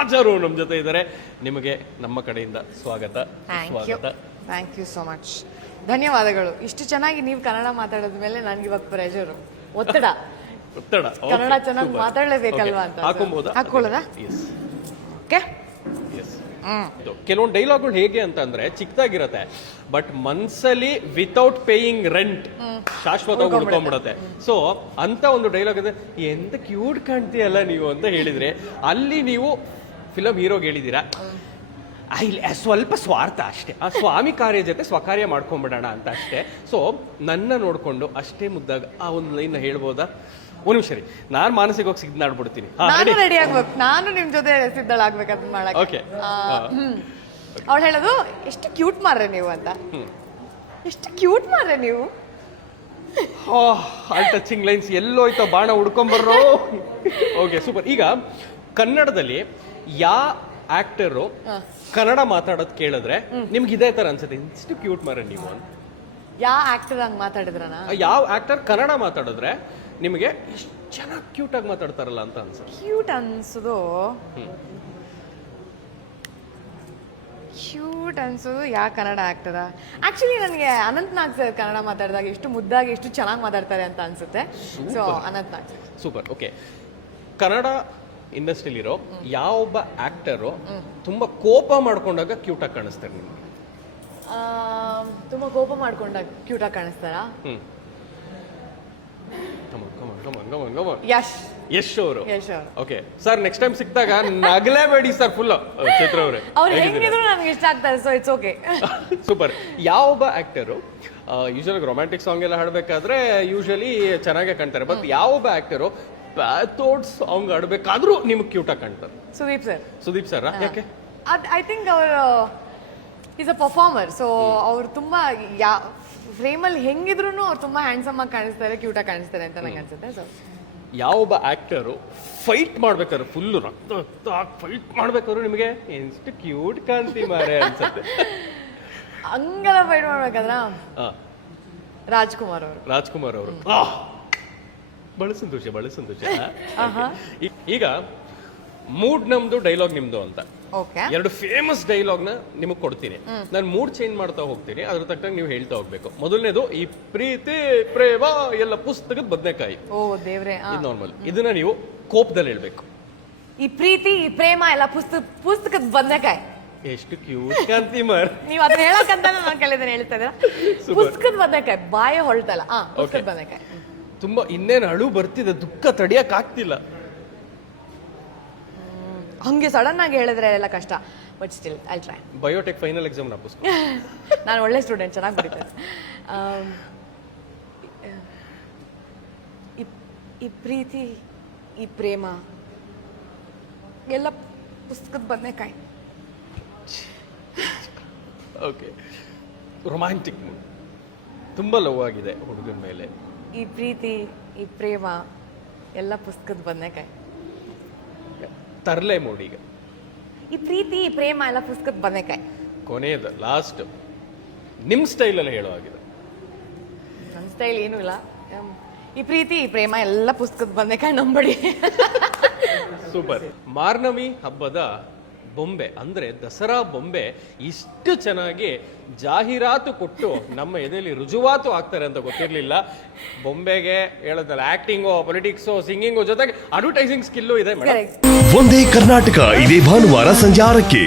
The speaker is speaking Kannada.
ರಾಜರು ನಮ್ಮ ಜೊತೆ ಇದ್ದಾರೆ. ನಿಮಗೆ ನಮ್ಮ ಕಡೆಯಿಂದ ಸ್ವಾಗತ. Thank you so much. ಧನ್ಯವಾದಗಳು. ಇಷ್ಟು ಚೆನ್ನಾಗಿ ನೀವು ಕನ್ನಡ ಮಾತಾಡೋದ ಮೇಲೆ ನನಗೆ ಇವಾಗ ಪ್ರೆಷರು, ಒತ್ತಡ. ಕನ್ನಡ ಚೆನ್ನಾಗಿ ಮಾತಾಡಲೇಬೇಕಲ್ವಾ ಅಂತ ಹಾಕೊಳ್ಳೋದಾ? ಓಕೆ. ಕೆಲವೊಂದು ಡೈಲಾಗ್ಗಳು ಹೇಗೆ ಅಂತಂದ್ರೆ ಚಿಕ್ಕದಾಗಿರತ್ತೆ, ಬಟ್ ಮನ್ಸಲ್ಲಿ ವಿತೌಟ್ ಪೇಯಿಂಗ್ ರೆಂಟ್ ಶಾಶ್ವತವಾಗಿ ಉಳ್ಕೊಂಡ್ಬಿಡತ್ತೆ. ಸೊ ಅಂತ ಒಂದು ಡೈಲಾಗ್ ಅಂದ್ರೆ ಎಂತ ಕ್ಯೂಟ್ ಕಾಣ್ತೀಯಲ್ಲ ನೀವು ಅಂತ ಹೇಳಿದ್ರೆ, ಅಲ್ಲಿ ನೀವು ಫಿಲಂ ಹೀರೋಗೆ ಹೇಳಿದೀರಾ ಸ್ವಲ್ಪ ಸ್ವಾರ್ಥ ಅಷ್ಟೇ, ಆ ಸ್ವಾಮಿ ಕಾರ್ಯ ಜೊತೆ ಸ್ವಕಾರ್ಯ ಮಾಡ್ಕೊಂಡ್ಬಿಡೋಣ ಅಂತ ಅಷ್ಟೇ. ಸೊ ನನ್ನ ನೋಡ್ಕೊಂಡು ಅಷ್ಟೇ ಮುದ್ದಾಗ ಆ ಒಂದು ಲೈನ್ ಹೇಳ್ಬೋದಾ? ಒಂದು ನಿಮಿಷ ರೀ, ನಾನು ಮಾನಸಿಕವಾಗಿ ಸಿದ್ಧಾಡ್ಬಿಡ್ತೀನಿ. ನಾನು ರೆಡಿ ಆಗ್ಬೇಕು, ನಾನು ನಿಮ್ ಜೊತೆ ಸಿದ್ಧಳಾಗ್ಬೇಕು ಅದನ್ನ ಮಾಡಕ್ಕೆ. ಓಕೆ. ಅವಳು ಹೇಳೋದು ಎಷ್ಟು ಕ್ಯೂಟ್ ಮಾರ್ರೆ ನೀವು ಅಂತ. ಎಷ್ಟು ಕ್ಯೂಟ್ ಮಾರ್ರೆ ನೀವು. ಟಚಿಂಗ್ ಲೈನ್ಸ್ ಎಲ್ಲೋಯ್ತೋ ಬಾಣ ಹುಡ್ಕೊಂಬರ್ರೋ. Okay, super. ಈಗ ಕನ್ನಡದಲ್ಲಿ ಯಾವ ಆಕ್ಟರು ಕನ್ನಡ ಮಾತಾಡೋದು ಕೇಳಿದ್ರೆ ನಿಮ್ಗೆ ಇದೇ ತರ ಅನ್ಸುತ್ತೆ, ಇಷ್ಟು ಕ್ಯೂಟ್ ಮಾರ್ರೆ ನೀವು ಅಂತ? ಯಾವ ಆಕ್ಟರ್ ಹಂಗ್ ಮಾತಾಡಿದ್ರನ? ಯಾವ ಆಕ್ಟರ್ ಕನ್ನಡ ಮಾತಾಡಿದ್ರೆ ನಿಮಗೆ ಇಷ್ಟು ಚೆನ್ನಾಗಿ ಕ್ಯೂಟ್ ಆಗಿ ಮಾತಾಡ್ತಾರಲ್ಲ ಅಂತ ಅನ್ಸುತ್ತೆ? ಕ್ಯೂಟ್ ಅನ್ಸೋದು ಯಾ ಕನ್ನಡ ಆಕ್ಟರ? ಆಕ್ಚುಲಿ ನನಗೆ ಅನಂತ್ ನಾಗ್ ಸರ್ ಕನ್ನಡ ಮಾತಾಡಿದಾಗ ಎಷ್ಟು ಮುದ್ದಾಗಿ ಎಷ್ಟು ಚೆನ್ನಾಗಿ ಮಾತಾಡ್ತಾರೆ ಅಂತ ಅನ್ಸುತ್ತೆ. ಸೊ ಅನಂತ್ ನಾಗ್ ಸರ್. ಸೂಪರ್. ಓಕೆ, ಕನ್ನಡ ಇಂಡಸ್ಟ್ರಿಲಿರೋ ಯಾವೊಬ್ಬ ಆಕ್ಟರು ತುಂಬಾ ಕೋಪ ಮಾಡ್ಕೊಂಡಾಗ ಕ್ಯೂಟ್ ಆಗಿ ಕಾಣಿಸ್ತಾರೆ ನಿಮ್ಗೆ? ತುಂಬಾ ಕೋಪ ಮಾಡ್ಕೊಂಡಾಗ ಕ್ಯೂಟ್ ಆಗಿ ಕಾಣಿಸ್ತಾರಾ? ಯಶ್. ಯಶ್ ಅವರು. ಓಕೆ ಸರ್, ನೆಕ್ಸ್ಟ್ ಟೈಮ್ ಸಿಕ್ಕಿದಾಗ ನಗಲೇಬೇಡಿ ಸರ್ ಫುಲ್. ಚೈತ್ರ ಅವರೇ, ಅವ್ರು ಹೆಂಗಿದ್ರು ನನಗೆ ಇಷ್ಟ ಆಗ್ತಾರೆ, ಸೊ ಇಟ್ಸ್ ಓಕೆ. ಸೂಪರ್. ಯಾವೊಬ್ಬ ಆಕ್ಟರು ಯೂಶಲಿ ರೊಮ್ಯಾಂಟಿಕ್ ಸಾಂಗ್ ಎಲ್ಲ ಹಾಡ್ಬೇಕಾದ್ರೆ ಯೂಶಲಿ ಚೆನ್ನಾಗೇ ಕಾಣ್ತಾರೆ, ಬಟ್ ಯಾವೊಬ್ಬ ಆಕ್ಟರು ಪ್ಯಾಥೋಡ್ ಸಾಂಗ್ ಆಡ್ಬೇಕಾದ್ರೂ ನಿಮ್ಗೆ ಕ್ಯೂಟ್ ಆಗಿ ಕಾಣ್ತಾರೆ? ಸುದೀಪ್ ಸರ್. ಸುದೀಪ್ ಸರ್ ಯಾಕೆ? ಐ ಥಿಂಕ್ ಅವರು ಈಸ್ ಅ ಪರ್ಫಾರ್ಮರ್. ಸೊ ಅವ್ರು ತುಂಬಾ ಫ್ರೇಮಲ್ಲಿ ಹೆಂಗಿದ್ರು ಅವ್ರು ತುಂಬಾ ಹ್ಯಾಂಡ್ಸಮ್ ಆಗಿ ಕಾಣಿಸ್ತಾರೆ, ಕ್ಯೂಟ್ ಆಗಿ ಕಾಣಿಸ್ತಾರೆ ಅಂತ ನಂಗೆ ಅನ್ಸುತ್ತೆ. ಸೊ ಯಾವೊಬ್ಬ ಆಕ್ಟರು ಫೈಟ್ ಮಾಡ್ಬೇಕಾದ್ರೆ ಫುಲ್ ರಕ್ತ ಫೈಟ್ ಮಾಡ್ಬೇಕಾದ್ರು ನಿಮಗೆ ಎಷ್ಟು ಕ್ಯೂಟ್ ಕಾಣ್ತಿ ಮಾರೆ ಅನ್ಸುತ್ತೆ? ಹಂಗೆಲ್ಲ ಫೈಟ್ ಮಾಡ್ಬೇಕಾದ್ರ ರಾಜ್ಕುಮಾರ್ ಅವರು. ರಾಜ್ಕುಮಾರ್ ಅವರು ಬಹಳ ಸಂತೋಷ. ಈಗ ಮೂಡ್ ನಮ್ದು, ಡೈಲಾಗ್ ನಿಮ್ದು ಅಂತ ಎರಡು ಫೇಮಸ್ ಡೈಲಾಗ್ ನ ನಿಮಗ್ ಕೊಡ್ತೀನಿ. ನಾನು ಮೂಡ್ ಚೇಂಜ್ ಮಾಡ್ತಾ ಹೋಗ್ತೀನಿ, ಅದ್ರ ತಕ್ಕಂಗೆ ನೀವು ಹೇಳ್ತಾ ಹೋಗ್ಬೇಕು. ಮೊದಲನೇದು, ಈ ಪ್ರೀತಿ ಪ್ರೇಮ ಎಲ್ಲ ಪುಸ್ತಕದ ಬದನೆಕಾಯಿ. ಓ ದೇವ್ರೆ. ಇದು ನಾರ್ಮಲ್. ಇದನ್ನ ನೀವು ಕೋಪದಲ್ಲಿ ಹೇಳ್ಬೇಕು. ಈ ಪ್ರೀತಿ ಈ ಪ್ರೇಮ ಎಲ್ಲ ಪುಸ್ತಕದ ಬದನೆಕಾಯಿ. ಎಷ್ಟು ಕ್ಯೂಟ್ ಕಾಂತಿ ಮಾರ್. ನೀವು ಅದನ್ನ ಹೇಳಕ್ಕಂತ ನಾನು ಕಲಿಯೋದನ್ನ ಹೇಳ್ತಾ ಇದ್ದೀರಾ? ಪುಸ್ತಕದ ಬದನೆಕಾಯಿ ಬಾಯ ಹೊಳ್ತಲ್ಲ. ಪುಸ್ತಕದ ಬದನೆಕಾಯಿ. ತುಂಬಾ ಇನ್ನೇನು ಅಳು ಬರ್ತಿದೆ, ದುಃಖ ತಡಿಯಕ್ ಆಗ್ತಿಲ್ಲ. ಹಂಗೆ ಸಡನ್ ಆಗಿ ಹೇಳಿದ್ರೆ ಎಲ್ಲ ಕಷ್ಟ, but still I try. Biotech final exam ನಾ ಪುಸ್ತಕ. ನಾನು ಒಳ್ಳೆ ಸ್ಟೂಡೆಂಟ್, ಚೆನ್ನಾಗಿ ಬರೀತೇನೆ. ಈ ಪ್ರೀತಿ ಈ ಪ್ರೇಮ ಎಲ್ಲ ಪುಸ್ತಕದ ಬದನೆಕಾಯಿ. ಓಕೆ, ರೊಮ್ಯಾಂಟಿಕ್ ಮೂಡ್, ತುಂಬಾ ಲವ್ ಆಗಿದೆ ಹುಡುಗನ ಮೇಲೆ. ಈ ಪ್ರೀತಿ ಈ ಪ್ರೇಮ ಎಲ್ಲ ಪುಸ್ತಕದ ಬದನೆಕಾಯಿ. ತರ್ಲೆ ಮೂಡ್. ಈಗ ಈ ಪ್ರೀತಿ ಈ ಪ್ರೇಮ ಎಲ್ಲ ಪುಸ್ತಕದ ಬದನೆಕಾಯಿ. ಕೊನೆಯದು ಲಾಸ್ಟ್ ನಿಮ್ ಸ್ಟೈಲ್ ಅಲ್ಲಿ ಹೇಳೋ ಆಗಿದೆ. ನನ್ನ ಸ್ಟೈಲ್ ಏನೂ ಇಲ್ಲ. ಈ ಪ್ರೀತಿ ಈ ಪ್ರೇಮ ಎಲ್ಲ ಪುಸ್ತಕದ ಬದನೆಕಾಯಿ ನಂಬಡಿ. ಸೂಪರ್. ಮಾರ್ನಮಿ ಹಬ್ಬದ ಬೊಂಬೆ ಅಂದ್ರೆ ದಸರಾ ಬೊಂಬೆ ಇಷ್ಟು ಚೆನ್ನಾಗಿ ಜಾಹೀರಾತು ಕೊಟ್ಟು ನಮ್ಮ ಎದೆಯಲ್ಲಿ ರುಜುವಾತು ಆಗ್ತಾರೆ ಅಂತ ಗೊತ್ತಿರ್ಲಿಲ್ಲ. ಬೊಂಬೆಗೆ ಹೇಳೋದಲ್ಲ, ಆಕ್ಟಿಂಗು, ಪೊಲಿಟಿಕ್ಸು, ಸಿಂಗಿಂಗು ಜೊತೆಗೆ ಅಡ್ವರ್ಟೈಸಿಂಗ್ ಸ್ಕಿಲ್ಲು ಇದೆ. ಒಂದೇ ಕರ್ನಾಟಕ ಇದೇ ಭಾನುವಾರ ಸಂಜೆ 6ಕ್ಕೆ.